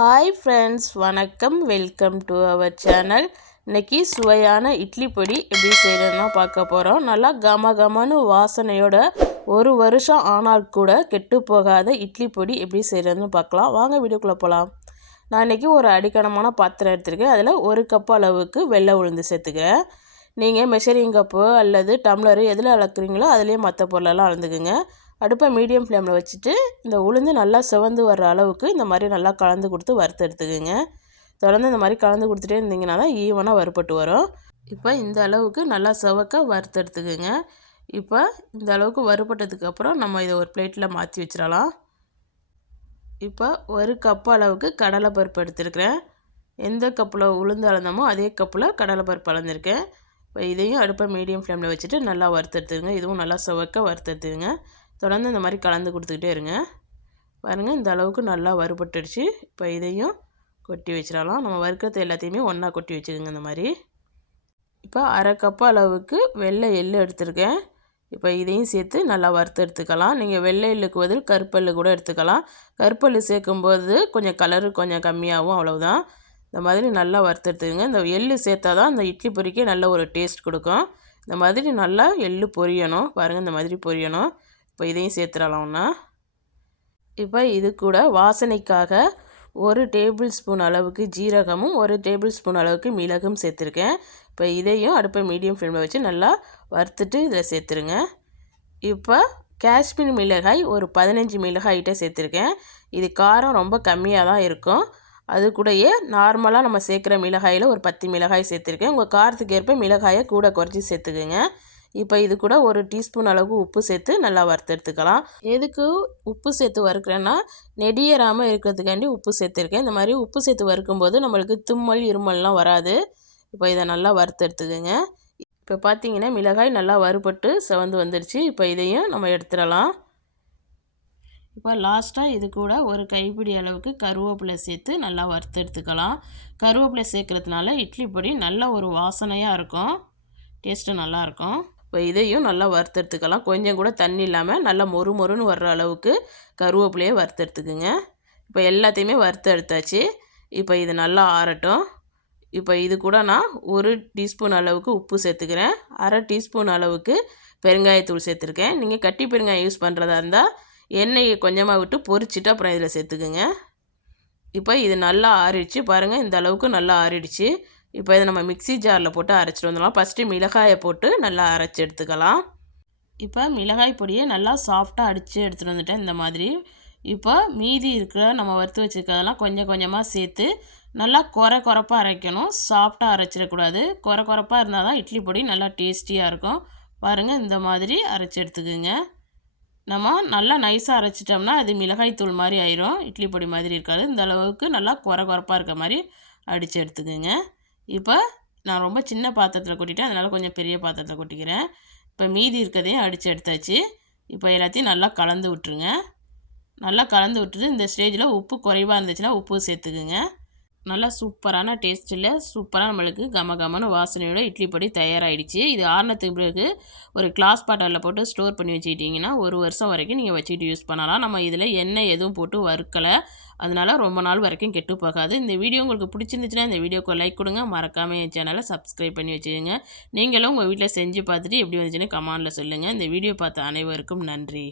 Hi friends, வணக்கம். Welcome to our channel. இன்றைக்கி சுவையான இட்லி பொடி எப்படி செய்கிறதுனா பார்க்க போகிறோம். நல்லா கமகமன்னு வாசனையோட 1 வருஷம் ஆனால் கூட கெட்டு போகாத இட்லி பொடி எப்படி செய்கிறதுன்னு பார்க்கலாம். வாங்க வீடியோக்குள்ளே போகலாம். நான் இன்றைக்கி ஒரு அடிக்கனமான பாத்திரம் எடுத்துருக்கேன். அதில் 1 கப் அளவுக்கு வெள்ளை உளுந்து சேர்த்துக்கிறேன். நீங்கள் மெஷரிங் கப்பு அல்லது டம்ளரு எதில் அளக்குறீங்களோ அதுலேயே மற்ற பொருளெல்லாம் அளந்துக்குங்க. அடுப்பை மீடியம் ஃப்ளேமில் வச்சுட்டு இந்த உளுந்து நல்லா சிவந்து வர்ற அளவுக்கு இந்த மாதிரி நல்லா கலந்து கொடுத்து வறுத்து எடுத்துக்குங்க. தொடர்ந்து இந்த மாதிரி கலந்து கொடுத்துட்டே இருந்தீங்கன்னா தான் ஈவனாக வறுபட்டு வரும். இப்போ இந்த அளவுக்கு நல்லா சிவக்க வறுத்து எடுத்துக்குங்க. இப்போ இந்த அளவுக்கு வறுபட்டதுக்கப்புறம் நம்ம இதை ஒரு பிளேட்டில் மாற்றி வச்சிடலாம். இப்போ 1 கப் அளவுக்கு கடலைப்பருப்பு எடுத்துருக்கிறேன். எந்த கப்பில் உளுந்து அளந்தோமோ அதே கப்பில் கடலைப்பருப்பு அளந்துருக்கேன். இப்போ இதையும் அடுப்பை மீடியம் ஃப்ளேமில் வச்சுட்டு நல்லா வறுத்து எடுத்துக்குங்க. இதுவும் நல்லா சிவக்க வறுத்து எடுத்துக்குங்க. தொடர்ந்து இந்த மாதிரி கலந்து கொடுத்துக்கிட்டே இருங்க. பாருங்கள், இந்த அளவுக்கு நல்லா வறுபட்டுடுச்சு. இப்போ இதையும் கொட்டி வச்சிடலாம். நம்ம வறுக்கிறது எல்லாத்தையுமே ஒன்றா கொட்டி வச்சுக்கோங்க. இந்த மாதிரி இப்போ 1/2 கப் அளவுக்கு வெள்ளை எள்ளு எடுத்துருக்கேன். இப்போ இதையும் சேர்த்து நல்லா வறுத்து எடுத்துக்கலாம். நீங்கள் வெள்ளை எள்ளுக்கு பதில் கருப்பெல்லு கூட எடுத்துக்கலாம். கருப்பெல்லு சேர்க்கும்போது கொஞ்சம் கலரு கொஞ்சம் கம்மியாகும், அவ்வளவுதான். இந்த மாதிரி நல்லா வறுத்து எடுத்துக்கோங்க. இந்த எள்ளு சேர்த்தா தான் இந்த இட்லி பொரிக்க நல்ல ஒரு டேஸ்ட் கொடுக்கும். இந்த மாதிரி நல்லா எள்ளு பொரியணும். பாருங்கள், இந்த மாதிரி பொரியணும். இப்போ இதையும் சேர்த்துடலாம் ஒன்றா. இப்போ இது கூட வாசனைக்காக 1 டேபிள் ஸ்பூன் அளவுக்கு ஜீரகமும் 1 டேபிள் ஸ்பூன் அளவுக்கு மிளகும் சேர்த்துருக்கேன். இப்போ இதையும் அடுப்பை மீடியம் ஃப்ளேமில் வச்சு நல்லா வறுத்துட்டு இதில் சேர்த்துருங்க. இப்போ காஷ்மீர் மிளகாய் ஒரு 15 மிளகாய்கிட்ட சேர்த்துருக்கேன். இது காரம் ரொம்ப கம்மியாக தான் இருக்கும். அது கூடயே நார்மலாக நம்ம சேர்க்குற மிளகாயில் ஒரு 10 மிளகாய் சேர்த்துருக்கேன். உங்கள் காரத்துக்கு ஏற்ப மிளகாயை கூட குறைச்சி சேர்த்துக்குங்க. இப்போ இது கூட 1 டீஸ்பூன் அளவுக்கு உப்பு சேர்த்து நல்லா வறுத்து எடுத்துக்கலாம். எதுக்கு உப்பு சேர்த்து வறுக்கிறேன்னா நெடியராமல் இருக்கிறதுக்காண்டி உப்பு சேர்த்துருக்கேன். இந்த மாதிரி உப்பு சேர்த்து வறுக்கும்போது நம்மளுக்கு தும்மல் இருமல்லாம் வராது. இப்போ இதை நல்லா வறுத்து எடுத்துக்கோங்க. இப்போ பார்த்தீங்கன்னா மிளகாய் நல்லா வறுபட்டு சிவந்து வந்துடுச்சு. இப்போ இதையும் நம்ம எடுத்துடலாம். இப்போ லாஸ்ட்டாக இது கூட ஒரு கைப்பிடி அளவுக்கு கருவேப்பிலை சேர்த்து நல்லா வறுத்து எடுத்துக்கலாம். கருவேப்பிலை சேர்க்குறதுனால இட்லி பொடி நல்ல ஒரு வாசனையாக இருக்கும், டேஸ்ட்டு நல்லாயிருக்கும். இப்போ இதையும் நல்லா வறுத்து எடுத்துக்கலாம். கொஞ்சம் கூட தண்ணி இல்லாமல் நல்லா மொறு மொறுன்னு வர்ற அளவுக்கு கருவேப்பிலையே வறுத்து எடுத்துக்குங்க. இப்போ எல்லாத்தையுமே வறுத்து எடுத்தாச்சு. இப்போ இது நல்லா ஆறட்டும். இப்போ இது கூட நான் 1 டீஸ்பூன் அளவுக்கு உப்பு சேர்த்துக்கிறேன். 1/2 டீஸ்பூன் அளவுக்கு பெருங்காயத்தூள் சேர்த்துருக்கேன். நீங்கள் கட்டி பெருங்காயம் யூஸ் பண்ணுறதா இருந்தால் எண்ணெயை கொஞ்சமாக விட்டு பொரிச்சிட்டு அப்புறம் இதில் சேர்த்துக்குங்க. இப்போ இது நல்லா ஆறிடுச்சு. பாருங்கள், இந்த அளவுக்கு நல்லா ஆறிடுச்சு. இப்போ இதை நம்ம மிக்ஸி ஜாரில் போட்டு அரைச்சிட்டு வந்துடலாம். ஃபஸ்ட்டு மிளகாயை போட்டு நல்லா அரைச்சி எடுத்துக்கலாம். இப்போ மிளகாய் பொடியை நல்லா சாஃப்டாக அடித்து எடுத்துகிட்டு வந்துட்டேன் இந்த மாதிரி. இப்போ மீதி இருக்கிற நம்ம வறுத்து வச்சுருக்கிறதெல்லாம் கொஞ்சம் கொஞ்சமாக சேர்த்து நல்லா குறைப்பாக அரைக்கணும். சாஃப்டாக அரைச்சிடக்கூடாது. குறைப்பாக இருந்தால் தான் இட்லி பொடி நல்லா டேஸ்டியாக இருக்கும். பாருங்கள், இந்த மாதிரி அரைச்சி எடுத்துக்குங்க. நம்ம நல்லா நைஸாக அரைச்சிட்டோம்னா அது மிளகாய் தூள் மாதிரி ஆயிரும், இட்லி பொடி மாதிரி இருக்காது. இந்த அளவுக்கு நல்லா குறைப்பாக இருக்க மாதிரி அடித்து எடுத்துக்குங்க. இப்போ நான் ரொம்ப சின்ன பாத்திரத்தில் கொட்டிட்டேன், அதனால் கொஞ்சம் பெரிய பாத்திரத்தில் கொட்டிக்கிறேன். இப்போ மீதி இருக்கிறதையும் அடித்து எடுத்தாச்சு. இப்போ எல்லாத்தையும் நல்லா கலந்து விட்டுருங்க. நல்லா கலந்து விட்டுட்டு இந்த ஸ்டேஜில் உப்பு குறைவாக இருந்துச்சுன்னா உப்பு சேர்த்துக்குங்க. நல்லா சூப்பரான டேஸ்ட்டில் சூப்பராக நம்மளுக்கு கமகமன்னு வாசனையோட இட்லி பொடி தயாராகிடுச்சு. இது ஆறினத்துக்கு பிறகு ஒரு கிளாஸ் பாட்டிலில் போட்டு ஸ்டோர் பண்ணி வச்சுக்கிட்டிங்கன்னா 1 வருஷம் வரைக்கும் நீங்கள் வச்சுக்கிட்டு யூஸ் பண்ணலாம். நம்ம இதில் எண்ணெய் எதுவும் போட்டு வறுக்கலை, அதனால் ரொம்ப நாள் வரைக்கும் கெட்டு போகாது. இந்த வீடியோ உங்களுக்கு பிடிச்சிருந்துச்சுன்னா இந்த வீடியோக்கு லைக் கொடுங்க. மறக்காமல் என் சேனலை சப்ஸ்கிரைப் பண்ணி வச்சுக்கோங்க. நீங்களும் உங்கள் வீட்டில் செஞ்சு பார்த்துட்டு எப்படி வந்துச்சுன்னு கமெண்டில் சொல்லுங்கள். இந்த வீடியோ பார்த்த அனைவருக்கும் நன்றி.